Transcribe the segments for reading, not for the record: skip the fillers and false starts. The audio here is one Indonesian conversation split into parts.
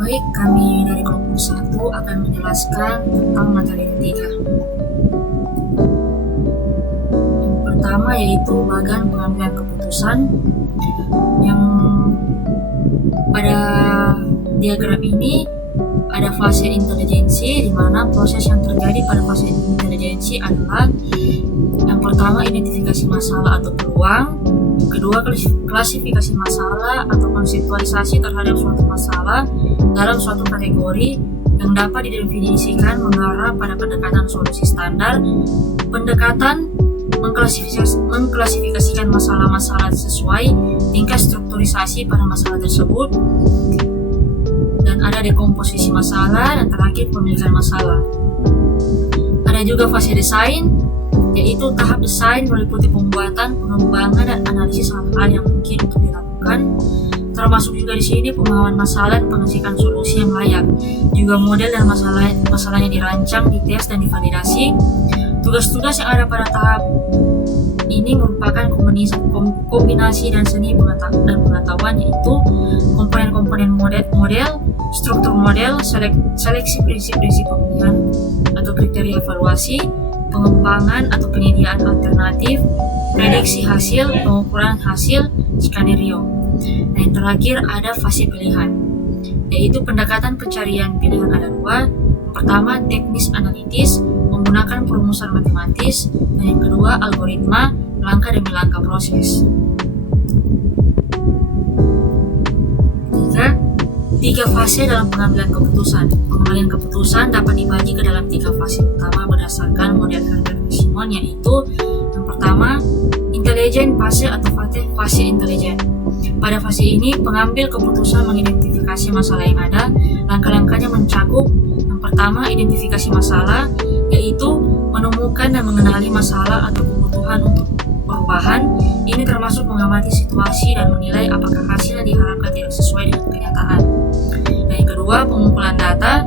Baik, kami dari kelompok 1 akan menjelaskan tentang materi ketiga. Yang pertama yaitu bagan pengambilan keputusan, yang pada diagram ini ada fase intelijensi, di mana proses yang terjadi pada fase intelijensi adalah yang pertama identifikasi masalah atau peluang, kedua klasifikasi masalah atau konseptualisasi terhadap suatu masalah dalam suatu kategori yang dapat didefinisikan mengarah pada pendekatan solusi standar, pendekatan mengklasifikasikan masalah-masalah sesuai tingkat strukturisasi pada masalah tersebut, dan ada dekomposisi masalah, dan terakhir pemilihan masalah. Ada juga fase desain, yaitu tahap desain meliputi pembuatan, pengembangan, dan analisis hal-hal yang mungkin untuk dilakukan. Termasuk juga di sini pemahaman masalah dan pengecekan solusi yang layak. Juga model dan masalahnya dirancang, dites, dan divalidasi. Tugas-tugas yang ada pada tahap ini merupakan kombinasi dan seni dan pengetahuan, yaitu komponen-komponen model, struktur model, seleksi prinsip-prinsip pemilihan atau kriteria evaluasi, pengembangan atau penyediaan alternatif, prediksi hasil, pengukuran hasil, skenario. Dan yang terakhir ada fase pilihan, yaitu pendekatan pencarian pilihan ada dua. Yang pertama teknis analitis menggunakan perumusan matematis, dan yang kedua algoritma langkah demi langkah proses. Tiga fase dalam pengambilan keputusan. Pengambilan keputusan dapat dibagi ke dalam tiga fase utama berdasarkan model Herbert-Simon, yaitu yang pertama intelijen fase atau fase intelijen. Pada fase ini pengambil keputusan mengidentifikasi masalah yang ada. Langkah-langkahnya mencakup yang pertama identifikasi masalah, yaitu menemukan dan mengenali masalah atau kebutuhan untuk perubahan. Ini termasuk mengamati situasi dan menilai apakah hasil yang diharapkan tidak sesuai dengan kenyataan. Dan yang kedua, pengumpulan data,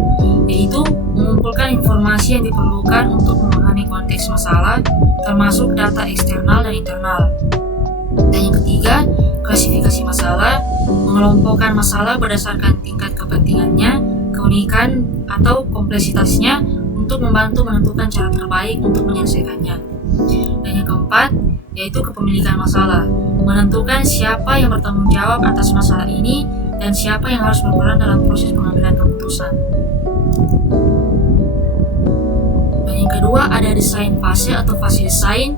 yaitu mengumpulkan informasi yang diperlukan untuk memahami konteks masalah, termasuk data eksternal dan internal. Dan yang ketiga, klasifikasi masalah, mengelompokkan masalah berdasarkan tingkat kepentingannya, keunikan atau kompleksitasnya untuk membantu menentukan cara terbaik untuk menyelesaikannya. Dan yang keempat, yaitu kepemilikan masalah, menentukan siapa yang bertanggung jawab atas masalah ini dan siapa yang harus berperan dalam proses pengambilan keputusan. Dan yang kedua ada desain fase atau fase desain.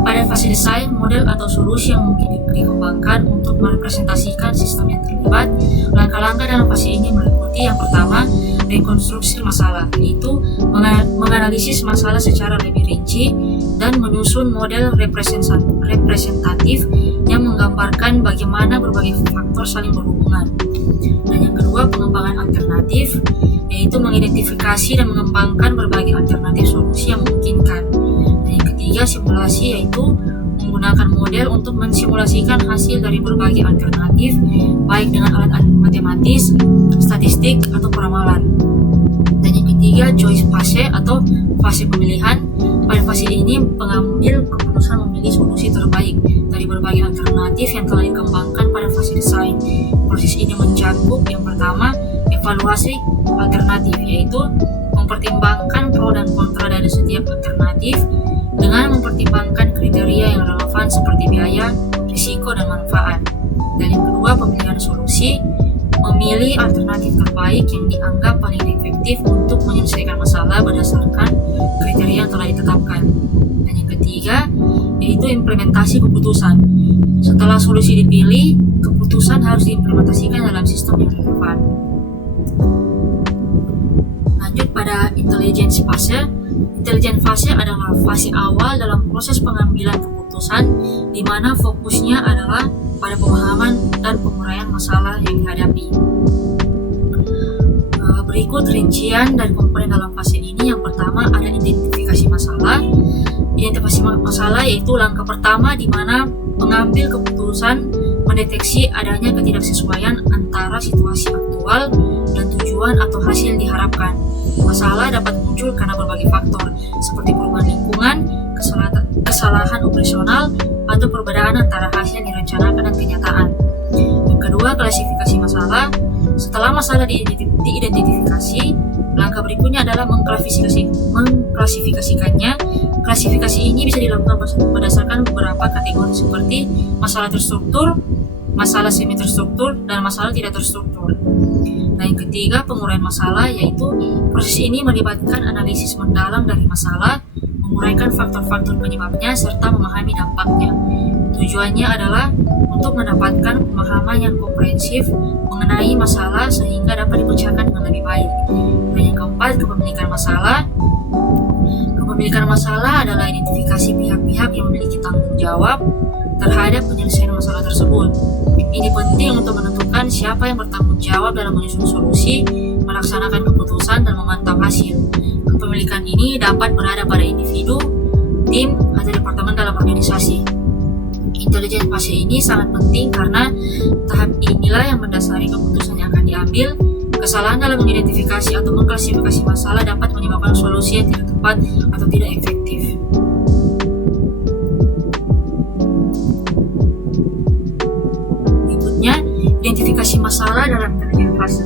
Pada fase desain, model atau solusi yang mungkin dikembangkan untuk merepresentasikan sistem yang terlibat. Langkah-langkah dalam fase ini meliputi yang pertama, rekonstruksi masalah, yaitu menganalisis masalah secara lebih rinci dan menyusun model representatif yang menggambarkan bagaimana berbagai faktor saling berhubungan. Dan yang kedua, pengembangan alternatif, yaitu mengidentifikasi dan mengembangkan berbagai alternatif solusi yang memungkinkan. Dan yang ketiga, simulasi, yaitu menggunakan model untuk mensimulasikan hasil dari berbagai alternatif, baik dengan alat matematis, statistik, atau peramalan. Dan yang ketiga, choice fase atau fase pemilihan. Pada fase ini, pengambil keputusan memilih solusi terbaik dari berbagai alternatif yang telah dikembangkan pada fase desain. Proses ini mencakup yang pertama, evaluasi alternatif, yaitu mempertimbangkan pro dan kontra dari setiap alternatif dengan mempertimbangkan kriteria yang relevan seperti biaya, risiko, dan manfaat. Dan yang kedua, pemilihan solusi, memilih alternatif terbaik yang dianggap paling efektif untuk menyelesaikan masalah berdasarkan kriteria yang telah ditetapkan. Dan yang ketiga, yaitu implementasi keputusan. Setelah solusi dipilih, keputusan harus diimplementasikan dalam sistem yang relevan. Lanjut pada intelligence fase. Intelligence fase adalah fase awal dalam proses pengambilan keputusan, di mana fokusnya adalah pada pemahaman dan penguraian masalah yang dihadapi. Berikut rincian dari komponen dalam fase ini. Yang pertama ada identifikasi masalah. Identifikasi masalah yaitu langkah pertama di mana pengambil keputusan mendeteksi adanya ketidaksesuaian antara situasi aktual dan tujuan atau hasil yang diharapkan. Masalah dapat muncul karena berbagai faktor seperti perubahan lingkungan, kesalahan operasional, atau perbedaan antara hasil yang direncanakan dan kenyataan. Yang kedua, klasifikasi masalah. Setelah masalah diidentifikasi, langkah berikutnya adalah mengklasifikasikannya. Klasifikasi ini bisa dilakukan berdasarkan beberapa kategori seperti masalah terstruktur, masalah semi terstruktur, dan masalah tidak terstruktur. Nah, yang ketiga, penguraian masalah, yaitu proses ini melibatkan analisis mendalam dari masalah, menguraikan faktor-faktor penyebabnya, serta memahami dampaknya. Tujuannya adalah untuk mendapatkan pemahaman yang komprehensif mengenai masalah sehingga dapat dipecahkan dengan lebih baik. Dan yang keempat, kepemilikan masalah. Kepemilikan masalah adalah identifikasi pihak-pihak yang memiliki tanggung jawab terhadap penyelesaian masalah tersebut. Ini penting untuk menentukan siapa yang bertanggung jawab dalam menyusun solusi, melaksanakan keputusan, dan memantau hasil. Kepemilikan ini dapat berada pada individu, tim, atau departemen dalam organisasi. Intelijen fase ini sangat penting karena tahap inilah yang mendasari keputusan yang akan diambil. Kesalahan dalam mengidentifikasi atau mengklasifikasi masalah dapat menyebabkan solusi yang tidak tepat atau tidak efektif. Berikutnya, identifikasi masalah dalam intelijen fase.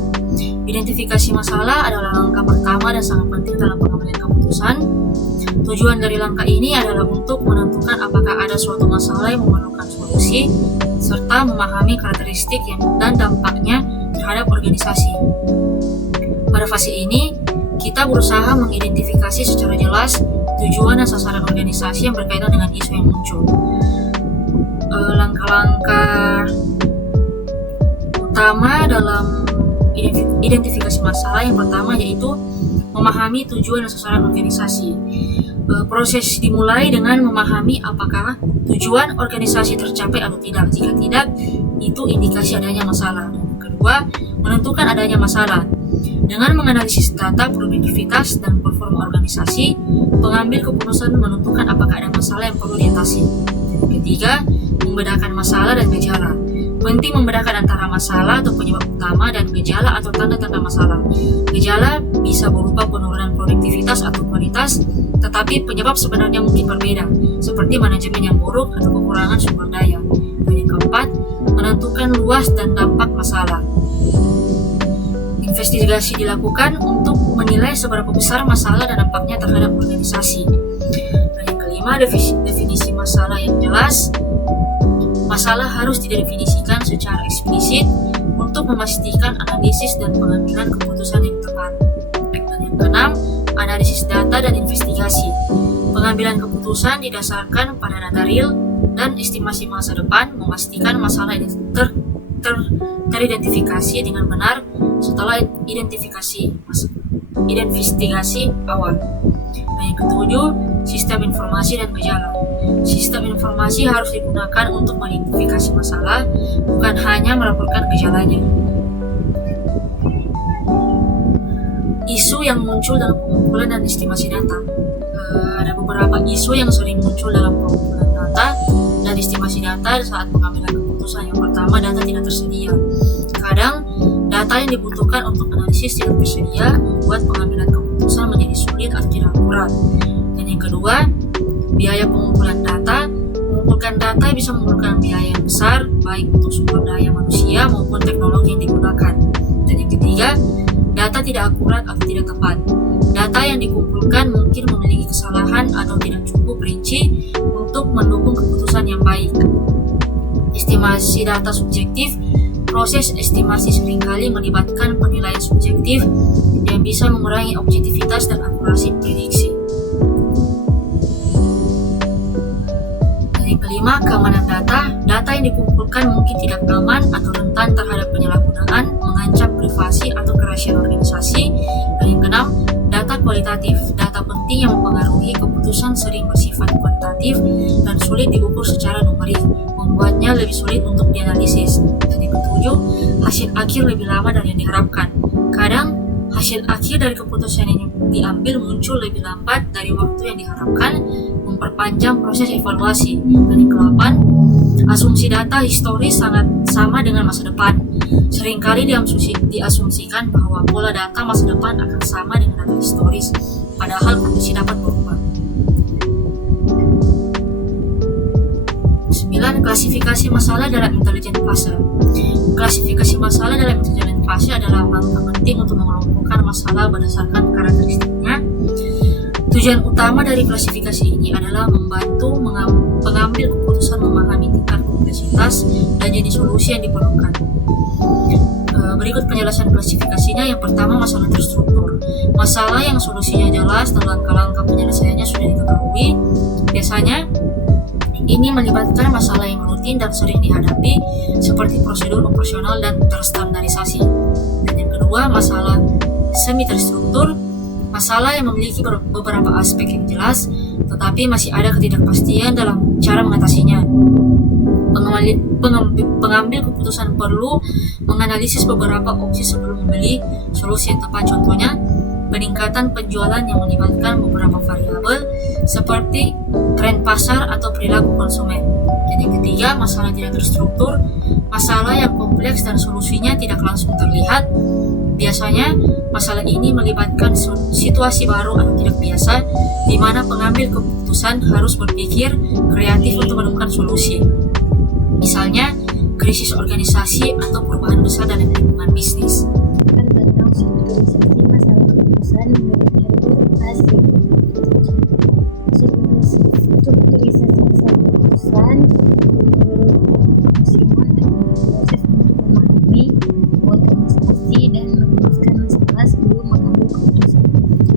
Identifikasi masalah adalah langkah pertama dan sangat penting dalam pengambilan keputusan. Tujuan dari langkah ini adalah untuk menentukan apakah ada suatu masalah yang memerlukan solusi, serta memahami karakteristik dan dampaknya terhadap organisasi. Pada fase ini, kita berusaha mengidentifikasi secara jelas tujuan dan sasaran organisasi yang berkaitan dengan isu yang muncul. Langkah-langkah utama dalam identifikasi masalah yang pertama yaitu memahami tujuan dan sasaran organisasi. Proses dimulai dengan memahami apakah tujuan organisasi tercapai atau tidak. Jika tidak, itu indikasi adanya masalah. Dan kedua, menentukan adanya masalah. Dengan menganalisis data, produktivitas, dan performa organisasi, pengambil keputusan menentukan apakah ada masalah yang perlu diatasi. Dan ketiga, membedakan masalah dan gejala. Penting membedakan antara masalah atau penyebab utama dan gejala atau tanda-tanda masalah. Gejala bisa berupa penurunan produktivitas atau kualitas, tetapi penyebab sebenarnya mungkin berbeda, seperti manajemen yang buruk atau kekurangan sumber daya. Dan yang keempat, menentukan luas dan dampak masalah. Investigasi dilakukan untuk menilai seberapa besar masalah dan dampaknya terhadap organisasi. Dan yang kelima, definisi masalah yang jelas. Masalah harus didefinisikan secara eksplisit untuk memastikan analisis dan pengambilan keputusan yang tepat. Dan yang keenam, analisis data dan investigasi. Pengambilan keputusan didasarkan pada data real dan estimasi masa depan, memastikan masalah teridentifikasi dengan benar setelah investigasi awal. Dan yang ketujuh, sistem informasi dan gejala. Sistem informasi harus digunakan untuk mengidentifikasi masalah, bukan hanya melaporkan gejalanya. Isu yang muncul dalam pengumpulan dan estimasi data. Ada beberapa isu yang sering muncul dalam pengumpulan data dan estimasi data saat pengambilan keputusan. Yang pertama, data tidak tersedia. Kadang, data yang dibutuhkan untuk analisis tidak tersedia, membuat pengambilan keputusan menjadi sulit atau tidak akurat. Dan yang kedua, biaya pengumpulan data. Mengumpulkan data bisa memerlukan biaya yang besar, baik untuk sumber daya manusia maupun teknologi yang digunakan. Dan yang ketiga, data tidak akurat atau tidak tepat. Data yang dikumpulkan mungkin memiliki kesalahan atau tidak cukup rinci untuk mendukung keputusan yang baik. Estimasi data subjektif. Proses estimasi seringkali melibatkan penilaian subjektif yang bisa mengurangi objektivitas dan akurasi prediksi. Yang kelima, keamanan data. Data yang dikumpulkan mungkin tidak aman atau rentan terhadap penyalahgunaan, mengancam privasi atau kerahasiaan organisasi. Dan yang keenam, data kualitatif. Data penting yang mempengaruhi keputusan sering bersifat kualitatif dan sulit diukur secara numerik, membuatnya lebih sulit untuk dianalisis. Dan yang ketujuh, hasil akhir lebih lama dari yang diharapkan. Kadang, hasil akhir dari keputusan yang diambil muncul lebih lambat dari waktu yang diharapkan, memperpanjang proses evaluasi. Dan yang ke-8, asumsi data historis sangat sama dengan masa depan. Seringkali diasumsikan bahwa pola data masa depan akan sama dengan data historis, padahal kondisi dapat berubah. 9. Klasifikasi masalah dalam intelijen fase. Klasifikasi masalah dalam intelijen fase adalah langkah penting untuk mengelompokkan masalah berdasarkan karakteristiknya. Tujuan utama dari klasifikasi ini adalah membantu pengambil keputusan memahami tingkat kompleksitas dan jenis solusi yang diperlukan. Berikut penjelasan klasifikasinya. Yang pertama, masalah terstruktur. Masalah yang solusinya jelas dan langkah-langkah penyelesaiannya sudah diketahui. Biasanya ini melibatkan masalah yang rutin dan sering dihadapi, seperti prosedur operasional dan terstandarisasi. Dan yang kedua, masalah semi terstruktur. Masalah yang memiliki beberapa aspek yang jelas, tetapi masih ada ketidakpastian dalam cara mengatasinya. Pengambil keputusan perlu menganalisis beberapa opsi sebelum membeli solusi yang tepat. Contohnya, peningkatan penjualan yang melibatkan beberapa variabel seperti tren pasar atau perilaku konsumen. Dan yang ketiga, masalah tidak terstruktur. Masalah yang kompleks dan solusinya tidak langsung terlihat. Biasanya, masalah ini melibatkan situasi baru atau tidak biasa, di mana pengambil keputusan harus berpikir kreatif untuk menemukan solusi. Misalnya, krisis organisasi atau perubahan besar dalam lingkungan bisnis. Tentang strukturisasi masalah keputusan menurut Hasim. Strukturisasi masalah keputusan menurut Simon adalah proses untuk memahami, mengorganisasi, dan merumuskan masalah sebelum mengambil keputusan.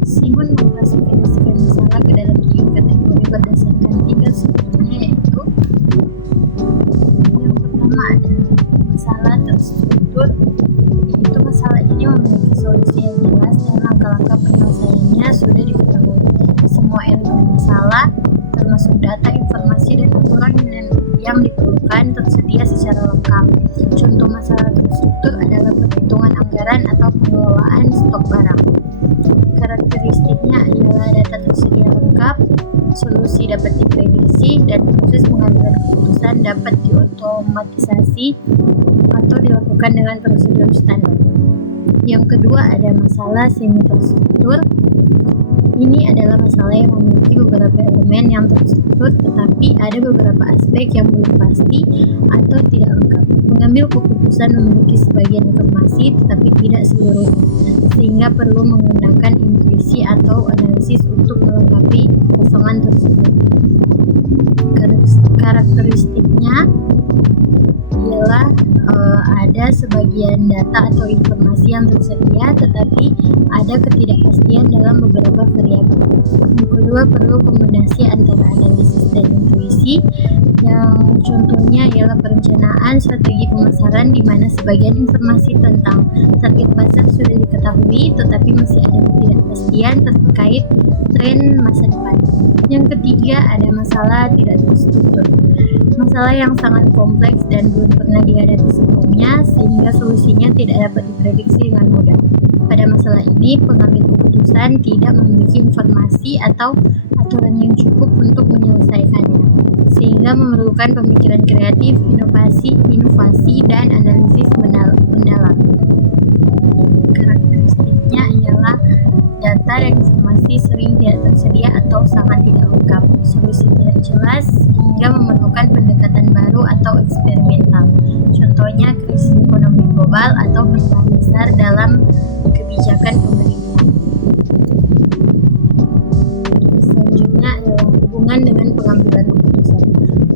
Simon mengklasifikasikan masalah ke dalam 3 kategori berdasarkan 3 strukturnya, yaitu yang pertama ada masalah terstruktur, yaitu masalah ini memiliki solusi yang jelas dan langkah-langkah penyelesaiannya sudah diketahui. Semua elemen masalah, termasuk data, informasi, dan aturan yang diperlukan tersedia secara lengkap. Contoh masalah terstruktur adalah perhitungan anggaran atau pengelolaan stok barang. Karakteristiknya ialah data tersedia lengkap, solusi dapat diprediksi, dan proses pengambilan keputusan dapat diotomatisasi atau dilakukan dengan prosedur standar. Yang kedua ada masalah semi terstruktur. Ini adalah masalah yang memiliki beberapa elemen yang terstruktur, tetapi ada beberapa aspek yang belum pasti atau tidak lengkap. Mengambil keputusan memiliki sebagian informasi, tetapi tidak seluruhnya, sehingga perlu menggunakan intuisi atau analisis untuk melengkapi kekosongan tersebut. Karakteristiknya ialah ada sebagian data atau informasi yang tersedia, tetapi ada ketidakpastian dalam beberapa variabel. Yang kedua, perlu kombinasi antara analisis dan intuisi. Yang contohnya ialah perencanaan strategi pemasaran, di mana sebagian informasi tentang target pasar sudah diketahui, tetapi masih ada ketidakpastian terkait tren masa depan. Yang ketiga, ada masalah tidak terstruktur. Masalah yang sangat kompleks dan belum pernah dihadapi sebelumnya, sehingga solusinya tidak dapat diprediksi dengan mudah. Pada masalah ini, pengambil keputusan tidak memiliki informasi atau aturan yang cukup untuk menyelesaikannya, sehingga memerlukan pemikiran kreatif, inovasi, dan analisis mendalam. Karakteristiknya ialah data dan informasi sering tidak tersedia atau sangat tidak lengkap, solusi tidak jelas, sehingga memerlukan pendekatan baru atau eksperimental. Contohnya krisis ekonomi global atau perubahan besar dalam kebijakan pemerintah. Selanjutnya adalah hubungan dengan pengambilan keputusan.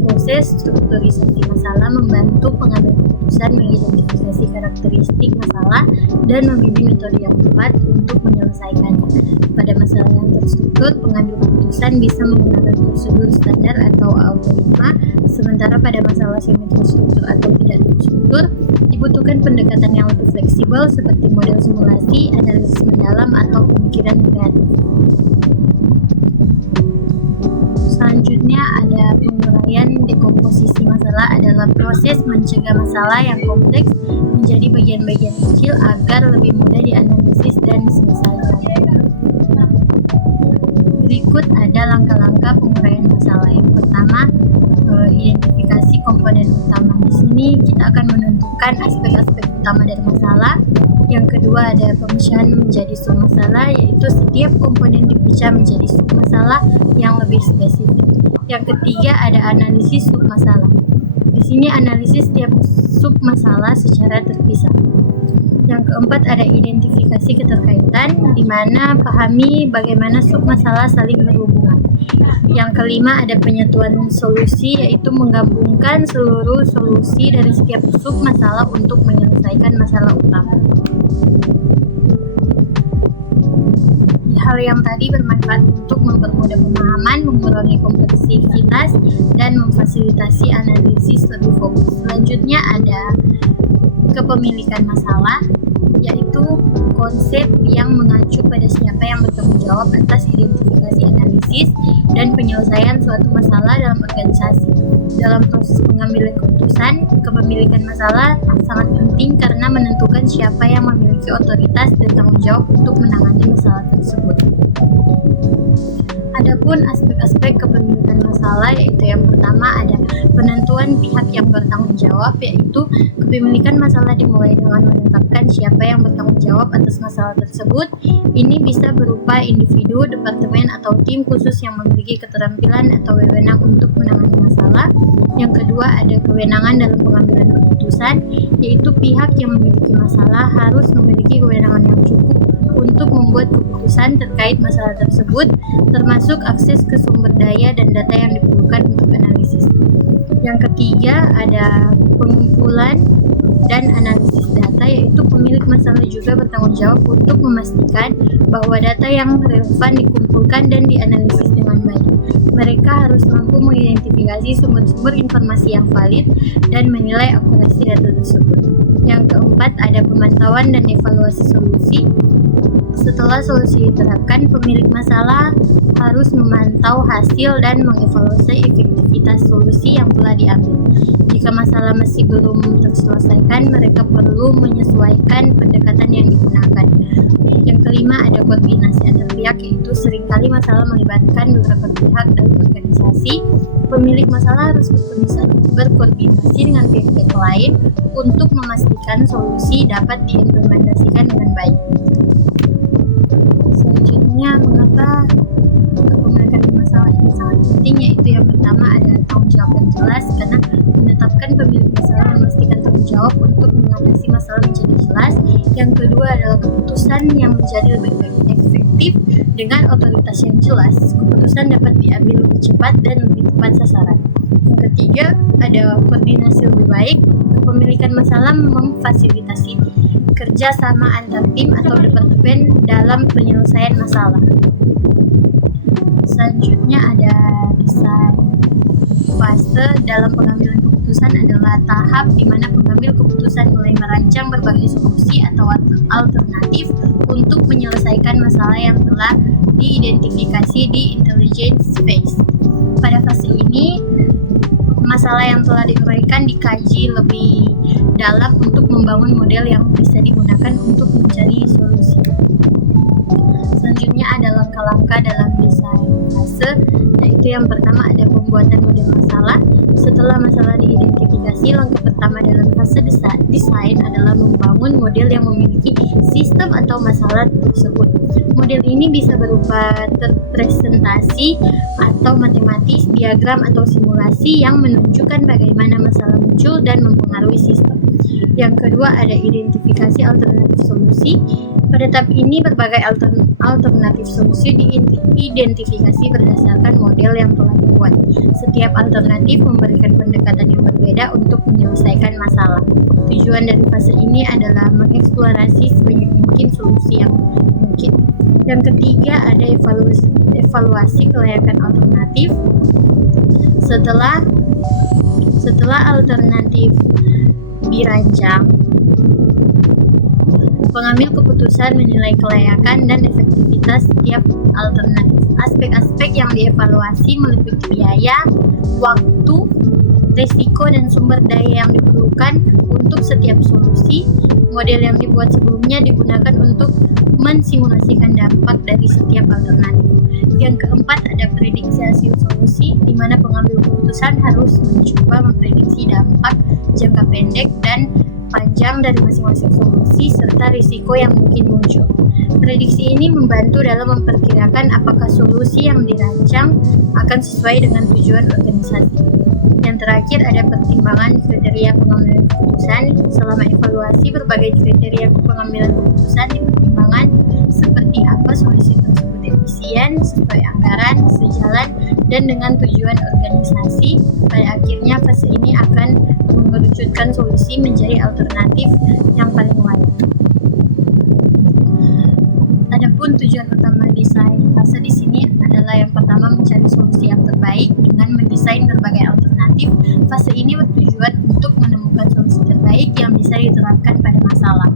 Proses strukturisasi masalah membantu pengambil keputusan mengidentifikasi karakteristik masalah dan memilih metode yang tepat untuk menyelesaikannya. Pada masalah yang terstruktur, pengambil keputusan bisa menggunakan prosedur standar atau algoritma, sementara pada masalah semi terstruktur atau tidak terstruktur, dibutuhkan pendekatan yang lebih fleksibel seperti model simulasi, analisis mendalam, atau pemikiran kreatif. Selanjutnya ada penguraian dekomposisi masalah, adalah proses mencegah masalah yang kompleks menjadi bagian-bagian kecil agar lebih mudah dianalisis dan diselesaikan. Berikut ada langkah-langkah penguraian masalah. Yang pertama, identifikasi komponen utama. Di sini kita akan menentukan aspek-aspek utama dari masalah. Yang kedua ada pemecahan menjadi sub-masalah, yaitu setiap komponen dipecah menjadi sub-masalah yang lebih spesifik. Yang ketiga ada analisis sub-masalah. Di sini analisis setiap sub-masalah secara terpisah. Yang keempat ada identifikasi keterkaitan, di mana pahami bagaimana submasalah saling berhubungan. Yang kelima ada penyatuan solusi, yaitu menggabungkan seluruh solusi dari setiap submasalah untuk menyelesaikan masalah utama. Hal yang tadi bermanfaat untuk mempermudah pemahaman, mengurangi kompleksitas, dan memfasilitasi analisis lebih fokus. Selanjutnya ada kepemilikan masalah, yaitu konsep yang mengacu pada siapa yang bertanggung jawab atas identifikasi, analisis, dan penyelesaian suatu masalah dalam organisasi. Dalam proses pengambilan keputusan, kepemilikan masalah sangat penting karena menentukan siapa yang memiliki otoritas dan tanggung jawab untuk menangani masalah tersebut. Adapun aspek-aspek kepemilikan masalah, yaitu yang pertama ada penentuan pihak yang bertanggung jawab, yaitu kepemilikan masalah dimulai dengan menetapkan siapa yang bertanggung jawab atas masalah tersebut. Ini bisa berupa individu, departemen, atau tim khusus yang memiliki keterampilan atau wewenang untuk menangani masalah. Yang kedua ada kewenangan dalam pengambilan keputusan, yaitu pihak yang memiliki masalah harus memiliki kewenangan yang cukup untuk membuat keputusan terkait masalah tersebut, termasuk akses ke sumber daya dan data yang diperlukan untuk analisis. Yang ketiga ada pengumpulan dan analisis data, yaitu pemilik masalah juga bertanggung jawab untuk memastikan bahwa data yang relevan dikumpulkan dan dianalisis dengan baik. Mereka harus mampu mengidentifikasi sumber-sumber informasi yang valid dan menilai akurasi data tersebut. Yang keempat ada pemantauan dan evaluasi solusi. Setelah solusi diterapkan, pemilik masalah harus memantau hasil dan mengevaluasi efektivitas solusi yang telah diambil. Jika masalah masih belum terselesaikan, mereka perlu menyesuaikan pendekatan yang digunakan. Yang kelima ada koordinasi antar pihak, yaitu seringkali masalah melibatkan beberapa pihak dalam organisasi. Pemilik masalah harus berkoordinasi dengan pihak-pihak lain untuk memastikan solusi dapat diimplementasikan dengan baik. Selanjutnya, mengapa kepemilikan masalah ini sangat penting, yaitu yang pertama ada tanggung jawab yang jelas, karena menetapkan pemilik masalah memastikan tanggung jawab untuk mengatasi masalah menjadi jelas. Yang kedua adalah keputusan yang menjadi lebih efektif dengan otoritas yang jelas. Keputusan dapat diambil lebih cepat dan lebih tepat sasaran. Yang ketiga ada koordinasi lebih baik. Kepemilikan masalah memfasilitasi kerja sama antar tim atau departemen dalam penyelesaian masalah. Selanjutnya ada desain fase dalam pengambilan keputusan adalah tahap di mana pengambil keputusan mulai merancang berbagai solusi atau alternatif untuk menyelesaikan masalah yang telah diidentifikasi di intelligence phase. Pada fase ini, masalah yang telah diuraikan dikaji lebih dalam untuk membangun model yang bisa digunakan untuk mencari solusi. Selanjutnya ada langkah-langkah dalam desain fase, yaitu yang pertama ada pembuatan model masalah. Setelah masalah diidentifikasi, langkah pertama dalam fase desain adalah membangun model yang memiliki sistem atau masalah tersebut. Model ini bisa berupa representasi atau matematis, diagram atau simulasi yang menunjukkan bagaimana masalah muncul dan mempengaruhi sistem. Yang kedua ada identifikasi alternatif solusi. Pada tahap ini berbagai alternatif solusi diidentifikasi berdasarkan model yang telah dibuat. Setiap alternatif memberikan pendekatan yang berbeda untuk menyelesaikan masalah. Tujuan dari fase ini adalah mengeksplorasi sebanyak mungkin solusi yang mungkin. Yang ketiga ada evaluasi kelayakan alternatif. Setelah alternatif dirancang, pengambil keputusan menilai kelayakan dan efektivitas setiap alternatif. Aspek-aspek yang dievaluasi meliputi biaya, waktu, risiko, dan sumber daya yang diperlukan untuk setiap solusi. Model yang dibuat sebelumnya digunakan untuk mensimulasikan dampak dari setiap alternatif. Yang keempat ada prediksi hasil solusi, di mana pengambil keputusan harus mencoba memprediksi dampak jangka pendek dan panjang dari masing-masing solusi serta risiko yang mungkin muncul. Prediksi ini membantu dalam memperkirakan apakah solusi yang dirancang akan sesuai dengan tujuan organisasi. Yang terakhir ada pertimbangan kriteria pengambilan keputusan. Selama evaluasi, berbagai kriteria pengambilan keputusan dipertimbangkan seperti apa solusi tersebut efisien, sesuai anggaran, sejalan, dan dengan tujuan organisasi. Pada akhirnya fase ini akan mengerucutkan solusi menjadi alternatif yang paling layak. Adapun tujuan utama desain fase di sini adalah yang pertama mencari solusi yang terbaik dengan mendesain berbagai alternatif. Fase ini bertujuan untuk menemukan solusi terbaik yang bisa diterapkan pada masalah.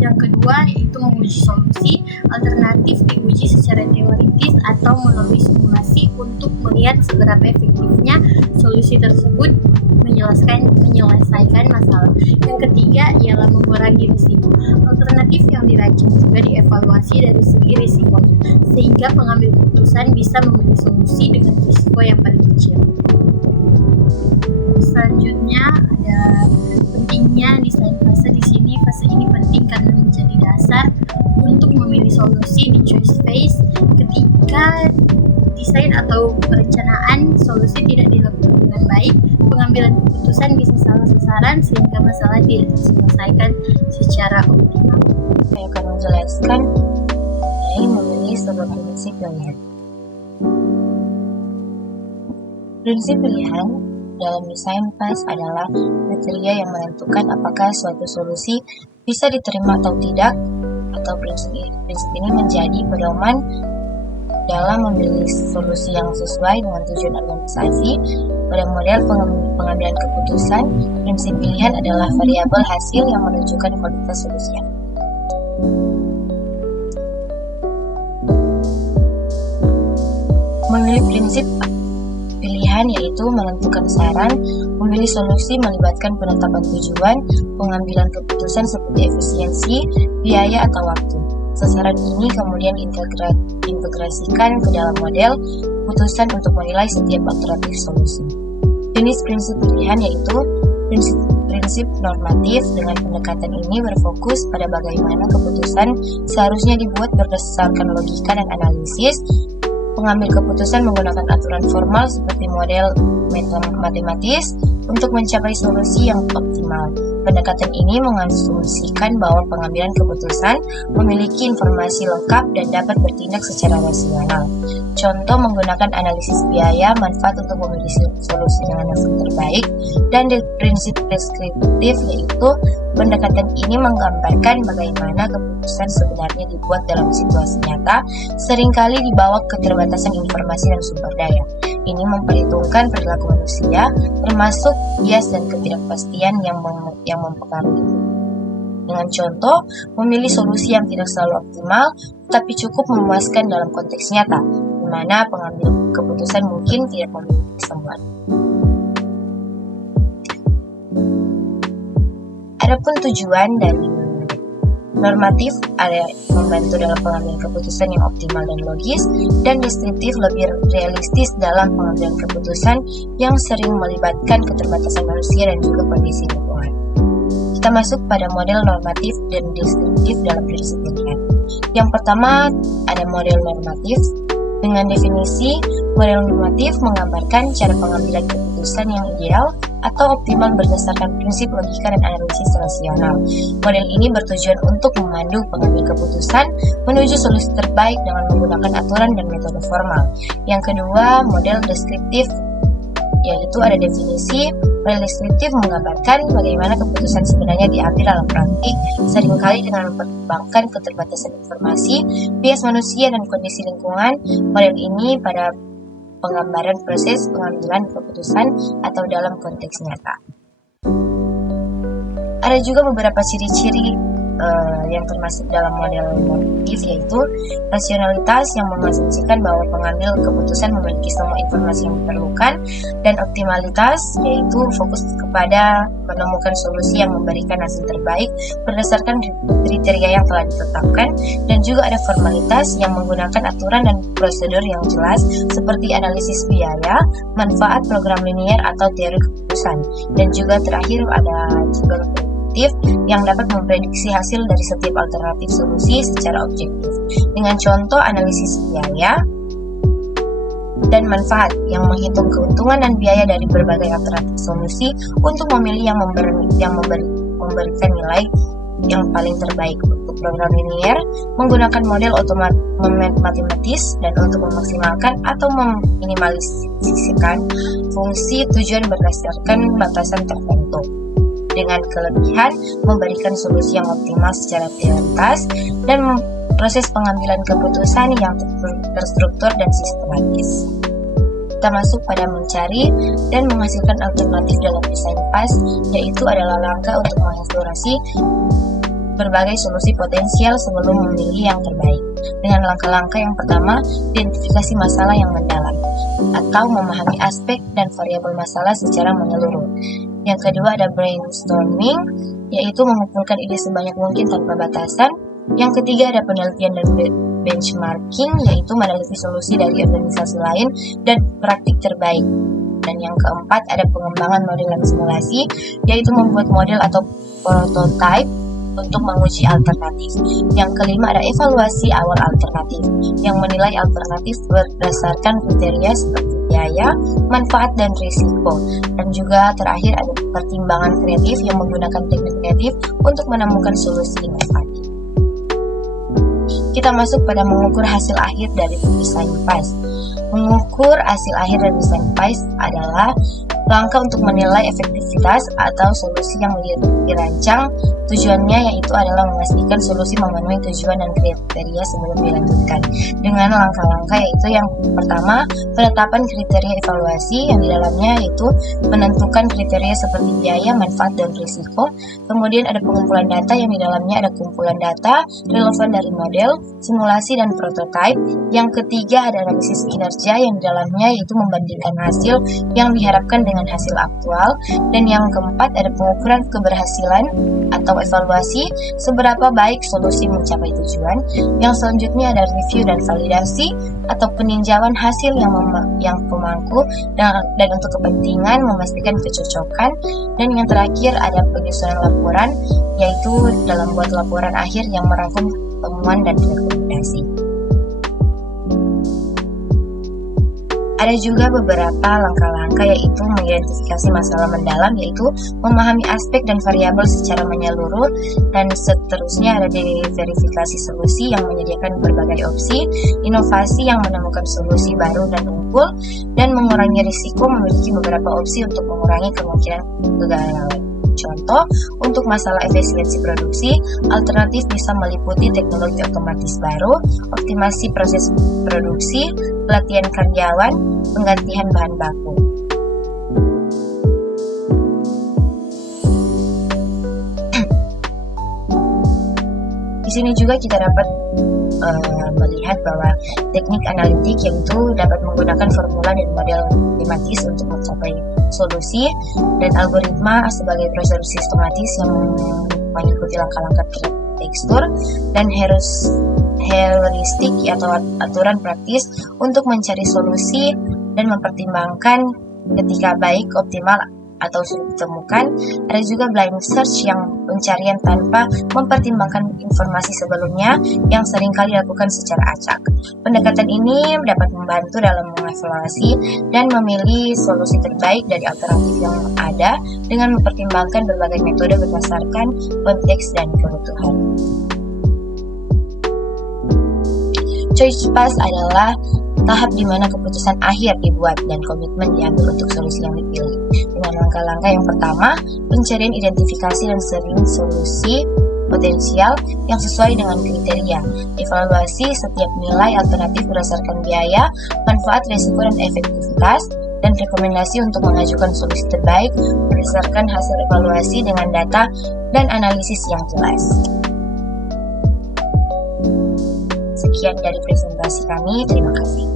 Yang kedua yaitu menguji solusi. Alternatif diuji secara teoritis atau melalui simulasi untuk melihat seberapa efektifnya solusi tersebut menyelesaikan masalah. Yang ketiga ialah mengurangi risiko. Alternatif yang diracik juga dievaluasi dari segi risikonya, sehingga pengambil keputusan bisa memilih solusi dengan risiko yang paling kecil. Selanjutnya ada pentingnya desain fase di sini. Fase ini penting karena menjadi dasar untuk memilih solusi di choice phase. Ketika desain atau perencanaan solusi tidak dilakukan dengan baik, pengambilan keputusan bisa salah sasaran sehingga masalah tidak terselesaikan secara optimal. Saya akan menjelaskan mengenai memilih sebuah prinsip pilihan. Prinsip pilihan dalam desain fase adalah kriteria yang menentukan apakah suatu solusi bisa diterima atau tidak, atau prinsip ini menjadi pedoman dalam memilih solusi yang sesuai dengan tujuan organisasi. Pada model pengambilan keputusan, prinsip pilihan adalah variabel hasil yang menunjukkan kualitas solusi. Memilih prinsip pilihan yaitu menentukan saran, memilih solusi melibatkan penetapan tujuan, pengambilan keputusan seperti efisiensi, biaya, atau waktu. Sasaran ini kemudian integrasikan ke dalam model keputusan untuk menilai setiap alternatif solusi. Jenis prinsip pilihan yaitu prinsip normatif. Dengan pendekatan ini berfokus pada bagaimana keputusan seharusnya dibuat berdasarkan logika dan analisis. Pengambil keputusan menggunakan aturan formal seperti model matematis untuk mencapai solusi yang optimal. Pendekatan ini mengasumsikan bahwa pengambilan keputusan memiliki informasi lengkap dan dapat bertindak secara rasional. Contoh menggunakan analisis biaya, manfaat untuk memilih solusi dengan hasil terbaik, dan prinsip deskriptif, yaitu pendekatan ini menggambarkan bagaimana keputusan sebenarnya dibuat dalam situasi nyata, seringkali di bawah keterbatasan informasi dan sumber daya. Ini memperhitungkan perilaku manusia, termasuk bias dan ketidakpastian yang mempengaruhi. Dengan contoh, memilih solusi yang tidak selalu optimal, tetapi cukup memuaskan dalam konteks nyata, di mana pengambil keputusan mungkin tidak memiliki kesemuanya. Adapun tujuan dari normatif ada membantu dalam pengambilan keputusan yang optimal dan logis, dan deskriptif lebih realistis dalam pengambilan keputusan yang sering melibatkan keterbatasan manusia dan juga kondisi lingkungan. Kita masuk pada model normatif dan deskriptif dalam prinsip pilihan. Yang pertama ada model normatif. Dengan definisi, model normatif menggambarkan cara pengambilan keputusan yang ideal atau optimal berdasarkan prinsip logika dan analisis rasional. Model ini bertujuan untuk memandu pengambil keputusan menuju solusi terbaik dengan menggunakan aturan dan metode formal. Yang kedua, model deskriptif, yaitu ada definisi. Model deskriptif menggambarkan bagaimana keputusan sebenarnya diambil dalam praktik, seringkali dengan mempertimbangkan keterbatasan informasi, bias manusia, dan kondisi lingkungan. Model ini pada penggambaran proses pengambilan keputusan atau dalam konteks nyata. Ada juga beberapa ciri-ciri yang termasuk dalam model normatif, yaitu rasionalitas yang mengasumsikan bahwa pengambil keputusan memiliki semua informasi yang diperlukan, dan optimalitas yaitu fokus kepada menemukan solusi yang memberikan hasil terbaik berdasarkan kriteria yang telah ditetapkan, dan juga ada formalitas yang menggunakan aturan dan prosedur yang jelas seperti analisis biaya, manfaat, program linier, atau teori keputusan. Dan juga terakhir ada juga yang dapat memprediksi hasil dari setiap alternatif solusi secara objektif. Dengan contoh analisis biaya, dan manfaat yang menghitung keuntungan dan biaya dari berbagai alternatif solusi untuk memilih yang memberikan nilai yang paling terbaik. Untuk program linier menggunakan model matematis dan untuk memaksimalkan atau meminimalisasikan fungsi tujuan berdasarkan batasan tertentu. Dengan kelebihan memberikan solusi yang optimal secara prioritas dan proses pengambilan keputusan yang terstruktur dan sistematis. Kita masuk pada mencari dan menghasilkan alternatif dalam desain PAS, yaitu adalah langkah untuk mengeksplorasi berbagai solusi potensial sebelum memilih yang terbaik. Dengan langkah-langkah yang pertama, identifikasi masalah yang mendalam atau memahami aspek dan variabel masalah secara menyeluruh. Yang kedua ada brainstorming, yaitu mengumpulkan ide sebanyak mungkin tanpa batasan. Yang ketiga ada penelitian dan benchmarking, yaitu meneliti solusi dari organisasi lain dan praktik terbaik. Dan yang keempat ada pengembangan model dan simulasi, yaitu membuat model atau prototype untuk menguji alternatif. Yang kelima ada evaluasi awal alternatif, yang menilai alternatif berdasarkan kriteria seperti biaya, manfaat, dan risiko. Dan juga terakhir ada pertimbangan kreatif, yang menggunakan teknik kreatif untuk menemukan solusi inovatif. Kita masuk pada mengukur hasil akhir dari desain PAS. Mengukur hasil akhir dari desain PAS adalah langkah untuk menilai efektivitas atau solusi yang dirancang. Tujuannya yaitu adalah memastikan solusi memenuhi tujuan dan kriteria sebelum dilanjutkan. Dengan langkah-langkah yaitu yang pertama, penetapan kriteria evaluasi, yang di dalamnya yaitu menentukan kriteria seperti biaya, manfaat, dan risiko. Kemudian ada pengumpulan data, yang di dalamnya ada kumpulan data relevan dari model, simulasi, dan prototype. Yang ketiga ada analisis kinerja, yang di dalamnya yaitu membandingkan hasil yang diharapkan dengan hasil aktual. Dan yang keempat ada pengukuran keberhasilan atau evaluasi, seberapa baik solusi mencapai tujuan. Yang selanjutnya ada review dan validasi atau peninjauan hasil yang pemangku dan untuk kepentingan memastikan kecocokan. Dan yang terakhir ada penyusunan laporan, yaitu dalam buat laporan akhir yang merangkum temuan dan rekomendasi. Ada juga beberapa langkah-langkah, yaitu mengidentifikasi masalah mendalam, yaitu memahami aspek dan variabel secara menyeluruh, dan seterusnya ada verifikasi solusi yang menyediakan berbagai opsi, inovasi yang menemukan solusi baru dan unggul, dan mengurangi risiko memiliki beberapa opsi untuk mengurangi kemungkinan kegagalan. Contoh, untuk masalah efisiensi produksi, alternatif bisa meliputi teknologi otomatis baru, optimasi proses produksi, pelatihan karyawan, penggantian bahan baku. Di sini juga kita dapat melihat bahwa teknik analitik, yaitu dapat menggunakan formula dan model matematis untuk mencapai solusi, dan algoritma sebagai proses sistematis yang mengikuti langkah-langkah tekstur, dan heuristik atau aturan praktis untuk mencari solusi dan mempertimbangkan ketika baik, optimal, atau sulit ditemukan. Ada juga blind search, yang pencarian tanpa mempertimbangkan informasi sebelumnya yang seringkali dilakukan secara acak. Pendekatan ini dapat membantu dalam mengevaluasi dan memilih solusi terbaik dari alternatif yang ada dengan mempertimbangkan berbagai metode berdasarkan konteks dan kebutuhan. Choice path adalah tahap di mana keputusan akhir dibuat dan komitmen diambil untuk solusi yang dipilih. Dengan langkah-langkah yang pertama, pencarian identifikasi dan sering solusi potensial yang sesuai dengan kriteria. Evaluasi setiap nilai alternatif berdasarkan biaya, manfaat, risiko, dan efektivitas. Dan rekomendasi untuk mengajukan solusi terbaik berdasarkan hasil evaluasi dengan data dan analisis yang jelas. Sekian dari presentasi kami, terima kasih.